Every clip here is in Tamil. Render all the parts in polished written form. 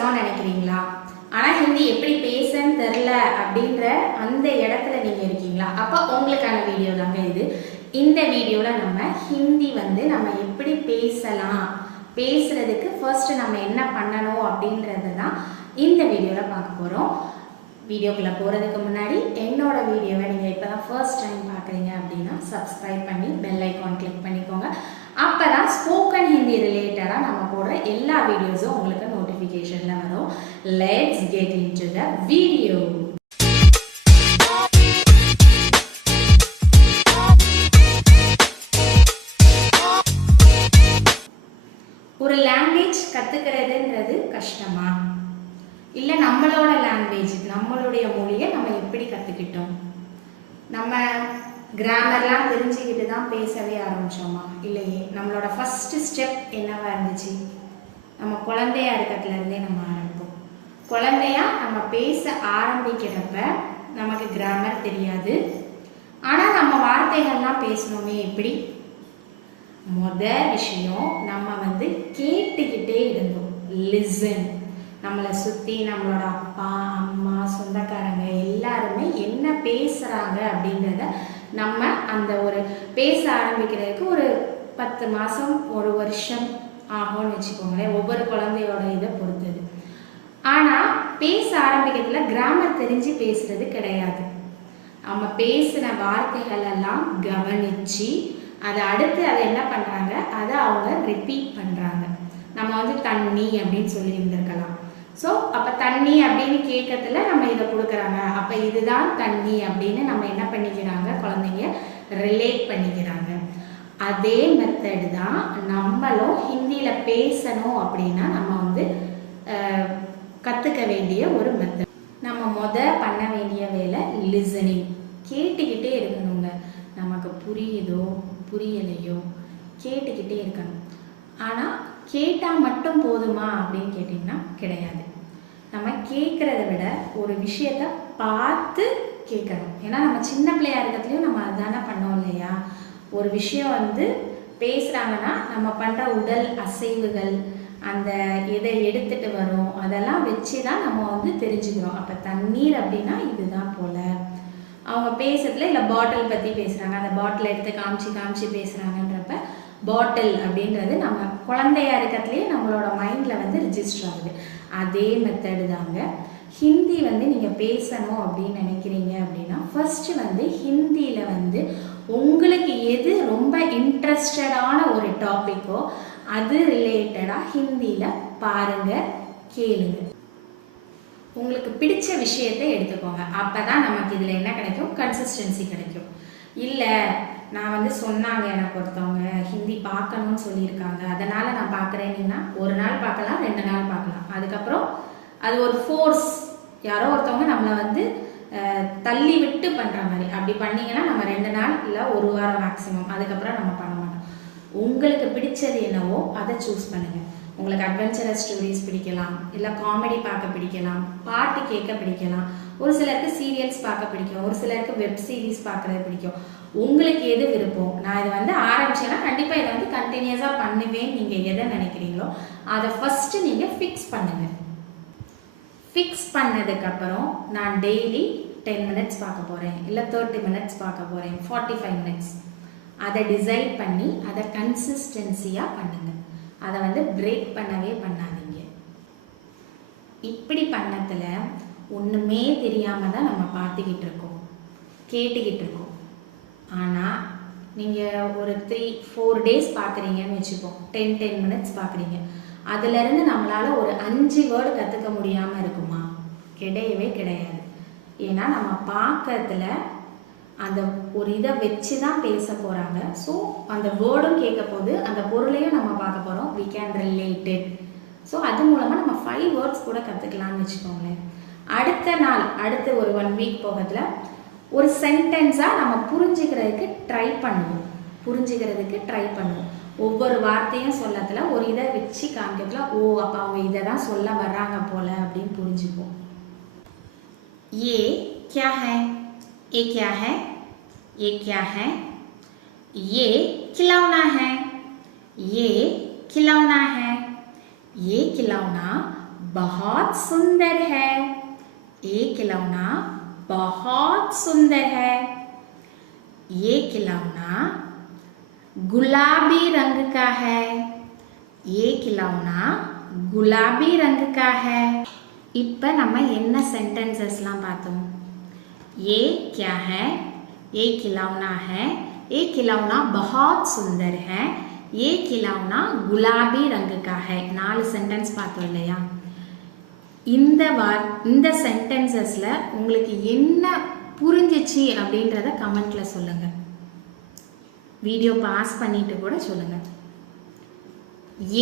பேசணும்னு நினைக்கிறீங்களா? ஆனால் ஹிந்தி எப்படி பேசன்னு தெரில அப்படின்ற அந்த இடத்துல நீங்கள் இருக்கீங்களா? அப்போ உங்களுக்கான வீடியோ தாங்க இது. இந்த வீடியோவில் நம்ம ஹிந்தி நம்ம எப்படி பேசலாம், பேசுகிறதுக்கு ஃபர்ஸ்ட் நம்ம என்ன பண்ணணும் அப்படின்றது தான் இந்த வீடியோவில் பார்க்க போகிறோம். வீடியோக்குள்ளே போகிறதுக்கு முன்னாடி என்னோட வீடியோவை நீங்கள் இப்போ தான் ஃபர்ஸ்ட் டைம் பார்க்குறீங்க அப்படின்னா சப்ஸ்கிரைப் பண்ணி பெல் ஐக்கான் கிளிக் பண்ணிக்கோங்க. அப்போ தான் ஸ்போக்கன் ஹிந்தி ரிலேட்டடாக நம்ம போடுற எல்லா வீடியோஸும் உங்களுக்கு நோட்டிஃபிகேஷனில் வரும். Let's get into the video. ஒரு லாங்குவேஜ் கற்றுக்கிறதுன்றது கஷ்டமா? இல்லை நம்மளோட லாங்குவேஜ், நம்மளுடைய மொழியை நம்ம எப்படி கற்றுக்கிட்டோம்? நம்ம கிராமர்லாம் தெரிஞ்சுக்கிட்டு தான் பேசவே ஆரம்பித்தோமா? இல்லையே. நம்மளோட ஃபஸ்ட்டு ஸ்டெப் என்னவா இருந்துச்சு? நம்ம குழந்தையா இருக்கிறதுலேருந்தே நம்ம ஆரம்பிப்போம். குழந்தையா நம்ம பேச ஆரம்பிக்கிறப்ப நமக்கு கிராமர் தெரியாது. ஆனால் நம்ம வார்த்தைகள்லாம் பேசணுமே எப்படி? விஷயம் நம்ம கேட்டுக்கிட்டே இருந்தோம். லிசன். நம்மளை சுற்றி நம்மளோட அப்பா அம்மா சொந்தக்காரங்க எல்லாருமே என்ன பேசுகிறாங்க அப்படின்றத நம்ம அந்த ஒரு பேச ஆரம்பிக்கிறதுக்கு ஒரு 10 மாதம் 1 வருஷம் ஆகும்னு வச்சுக்கோங்களேன். ஒவ்வொரு குழந்தையோட இதை பொறுத்தது. ஆனால் பேச ஆரம்பிக்கிறதுல கிராமர் தெரிஞ்சு பேசுறது கிடையாது. நம்ம பேசின வார்த்தைகள் எல்லாம் கவனித்து அதை அடுத்து அதை என்ன பண்ணுறாங்க, அதை அவங்க ரிப்பீட் பண்ணுறாங்க. நம்ம தண்ணி அப்படின்னு சொல்லி இருந்திருக்கலாம். ஸோ அப்போ தண்ணி அப்படின்னு கேட்கறதுல நம்ம இதை கொடுக்குறாங்க. அப்போ இதுதான் தண்ணி அப்படின்னு நம்ம என்ன பண்ணிக்கிறாங்க, குழந்தைங்க ரிலேட் பண்ணிக்கிறாங்க. அதே மெத்தடு தான் நம்மளும் ஹிந்தியில் பேசணும் அப்படின்னா நம்ம கற்றுக்க வேண்டிய ஒரு மெத்தட். நம்ம பண்ண வேண்டிய வேலை லிசனிங். கேட்டுக்கிட்டே இருக்கணுங்க. நமக்கு புரியுதோ புரியலையோ கேட்டுக்கிட்டே இருக்கணும். ஆனால் கேட்டால் மட்டும் போதுமா அப்படின்னு கேட்டிங்கன்னா கிடையாது. நம்ம கேட்குறத விட ஒரு விஷயத்த பார்த்து கேட்கணும். ஏன்னா நம்ம சின்ன பிள்ளையா இருக்கிறதுலையும் நம்ம அதுதானே பண்ணோம் இல்லையா? ஒரு விஷயம் பேசுகிறாங்கன்னா நம்ம பண்ணுற உடல் அசைவுகள், அந்த எதை எடுத்துகிட்டு வரோம், அதெல்லாம் வச்சு தான் நம்ம தெரிஞ்சுக்கிறோம். அப்போ தண்ணீர் அப்படின்னா இதுதான் போல். அவங்க பேசுறதுல இல்லை பாட்டில் பற்றி பேசுகிறாங்க, அந்த பாட்டில் எடுத்து காமிச்சு பேசுகிறாங்கன்றப்ப பாட்டில் அப்படின்றது நம்ம குழந்தையா இருக்கிறதுலேயே நம்மளோட மைண்டில் ரிஜிஸ்டர் ஆகுது. அதே மெத்தடு தாங்க ஹிந்தி. நீங்கள் பேசணும் அப்படின்னு நினைக்கிறீங்க அப்படின்னா ஃபர்ஸ்ட் ஹிந்தியில் உங்களுக்கு எது ரொம்ப இன்ட்ரெஸ்டடான ஒரு டாப்பிக்கோ அது ரிலேட்டடாக ஹிந்தியில் பாருங்கள், கேளுங்க. உங்களுக்கு பிடிச்ச விஷயத்தை எடுத்துக்கோங்க. அப்போ தான் நமக்கு இதில் என்ன கிடைக்கும், கன்சிஸ்டன்சி கிடைக்கும். இல்லை நான் சொன்னாங்க, எனக்கு ஒருத்தவங்க ஹிந்தி பார்க்கணும்னு சொல்லியிருக்காங்க, அதனால் நான் பார்க்குறேன்னா ஒரு நாள் பார்க்கலாம், 2 நாள் பார்க்கலாம். அதுக்கப்புறம் அது ஒரு ஃபோர்ஸ், யாரோ ஒருத்தவங்க நம்மளை தள்ளி விட்டு பண்ணுற மாதிரி. அப்படி பண்ணிங்கன்னா நம்ம 2 நாள் இல்லை 1 வாரம் மேக்ஸிமம். அதுக்கப்புறம் நம்ம பண்ண மாட்டோம். உங்களுக்கு பிடிச்சது என்னவோ அதை சூஸ் பண்ணுங்கள். உங்களுக்கு அட்வென்ச்சரஸ் ஸ்டோரிஸ் பிடிக்கலாம், இல்லை காமெடி பார்க்க பிடிக்கலாம், பாட்டு கேட்க பிடிக்கலாம், ஒரு சிலருக்கு சீரியல்ஸ் பார்க்க பிடிக்கும், ஒரு சிலருக்கு வெப் சீரிஸ் பார்க்குறது பிடிக்கும். உங்களுக்கு எது விருப்பம்? நான் இதை ஆரம்பிச்சேன்னா கண்டிப்பாக இதை கண்டினியூஸாக பண்ணுவேன். நீங்கள் எதை நினைக்கிறீங்களோ அதை ஃபஸ்ட்டு நீங்கள் ஃபிக்ஸ் பண்ணுங்கள். ஃபிக்ஸ் பண்ணதுக்கப்புறம் நான் டெய்லி 10 மினிட்ஸ் பார்க்க போகிறேன், இல்லை 30 மினிட்ஸ் பார்க்க போகிறேன், 45 மினிட்ஸ், அதை டிசைட் பண்ணி அதை கன்சிஸ்டன்சியாக பண்ணுங்கள். அதை பிரேக் பண்ணவே பண்ணாதீங்க. இப்படி பண்ணதில் ஒன்றுமே தெரியாமல் தான் நம்ம பார்த்துக்கிட்டு இருக்கோம், கேட்டுக்கிட்டு இருக்கோம். ஆனால் நீங்கள் ஒரு 3-4 டேஸ் பார்க்குறீங்கன்னு வச்சுப்போம், 10 மினிட்ஸ் பார்க்குறீங்க. அதுலேருந்து நம்மளால் ஒரு 5 வேர்டு கற்றுக்க முடியாமல் இருக்குமா? கிடையவே கிடையாது. ஏன்னா நம்ம பார்க்கறதுல அந்த ஒரு இதை வச்சு தான் பேச போகிறாங்க. ஸோ அந்த வேர்டும் கேட்க போது, அந்த பொருளையும் நம்ம பார்க்க போகிறோம். We can relate it. So அது மூலமாக நம்ம 5 வேர்ட்ஸ் கூட கற்றுக்கலாம்னு வச்சுக்கோங்களேன். அடுத்த நாள், அடுத்து ஒரு 1 வீக் போகிறதுல ஒரு சென்டென்ஸாக நம்ம புரிஞ்சுக்கிறதுக்கு ட்ரை பண்ணுவோம். ஒவ்வொரு வார்த்தையும் சொல்லத்துல ஒரு இதை வச்சு காமிக்கிறதுல, ஓ அப்போ அவங்க இதை தான் சொல்ல வர்றாங்க போல அப்படின்னு புரிஞ்சுப்போம். ये क्या है, ये क्या है, ये क्या है, ये खिलौना है, ये खिलौना है, ये खिलौना बहुत सुंदर है। ये खिलौना बहुत सुंदर है। ये खिलौना गुलाबी रंग का है। ये खिलौना गुलाबी रंग का है। இப்போ நம்ம என்ன சென்டென்சஸ்லாம் பார்த்தோம்? ये क्या है? ये खिलौना है। ये खिलौना बहुत सुंदर है। ये खिलौना गुलाबी रंग का है। 4 சென்டென்ஸ் பார்த்தோம் இல்லையா? இந்த சென்டென்சஸ்ல உங்களுக்கு என்ன புரிஞ்சிச்சு அப்படின்றத கமெண்ட்ல சொல்லுங்க. வீடியோ பாஸ் பண்ணிட்டு கூட சொல்லுங்க.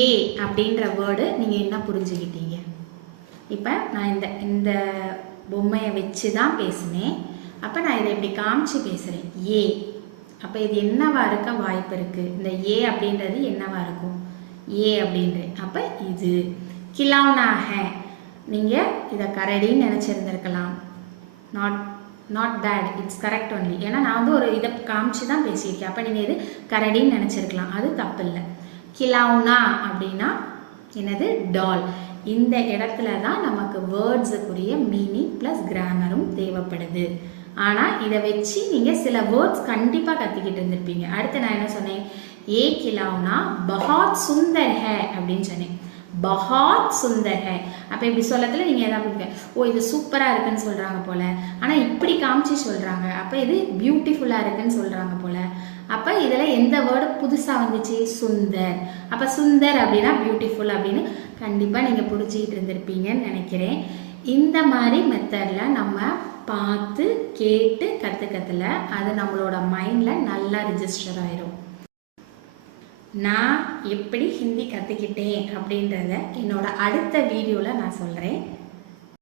ஏ அப்படின்ற வேர்டு நீங்க என்ன புரிஞ்சுக்கிட்டீங்க? இப்போ நான் இந்த பொம்மையை வச்சு தான் பேசினேன். அப்போ நான் இதை இப்படி காமிச்சு பேசுகிறேன். ஏ அப்போ இது என்னவா இருக்க வாய்ப்பு இருக்குது? இந்த ஏ அப்படின்றது என்னவா இருக்கும்? ஏ அப்படின்றது அப்போ இது கிலௌனா ஹே. நீங்கள் இதை கரடின்னு நினச்சிருந்துருக்கலாம். Not bad, it's correct only. ஏன்னா நான் வந்து ஒரு இதை காமிச்சு தான் பேசியிருக்கேன். அப்போ நீங்கள் இது கரடின்னு நினச்சிருக்கலாம். அது தப்பு இல்லை. கிலௌனா அப்படின்னா என்னது? டால். இந்த இடத்துல தான் நமக்கு வேர்ட்ஸுக்குரிய மீனிங் ப்ளஸ் கிராமரும் தேவைப்படுது. ஆனால் இதை வச்சு நீங்கள் சில வேர்ட்ஸ் கண்டிப்பாக கற்றுக்கிட்டு இருந்திருப்பீங்க. அடுத்து நான் என்ன சொன்னேன்? ஏ கிலௌனா பஹாத் சுந்தர் ஹே அப்படின்னு சொன்னேன். பஹாத் சுந்தர் ஹே. அப்போ இப்படி சொல்லத்துல நீங்கள் எதாவது ஓ இது சூப்பராக இருக்குன்னு சொல்கிறாங்க போல், ஆனால் இப்படி காமிச்சு சொல்கிறாங்க, அப்போ இது பியூட்டிஃபுல்லாக இருக்குன்னு சொல்கிறாங்க போல். அப்போ இதில் எந்த வேர்டு புதுசாக வந்துச்சு? சுந்தர். அப்போ சுந்தர் அப்படின்னா பியூட்டிஃபுல் அப்படின்னு கண்டிப்பாக நீங்கள் புரிஞ்சுக்கிட்டு இருந்திருப்பீங்கன்னு நினைக்கிறேன். இந்த மாதிரி மெத்தடில் நம்ம பார்த்து கேட்டு கற்றுக்கத்துல அது நம்மளோட மைண்டில் நல்லா ரிஜிஸ்டர் ஆயிரும். நான் எப்படி ஹிந்தி கற்றுக்கிட்டேன் அப்படின்றத என்னோட அடுத்த வீடியோவில் நான் சொல்கிறேன்.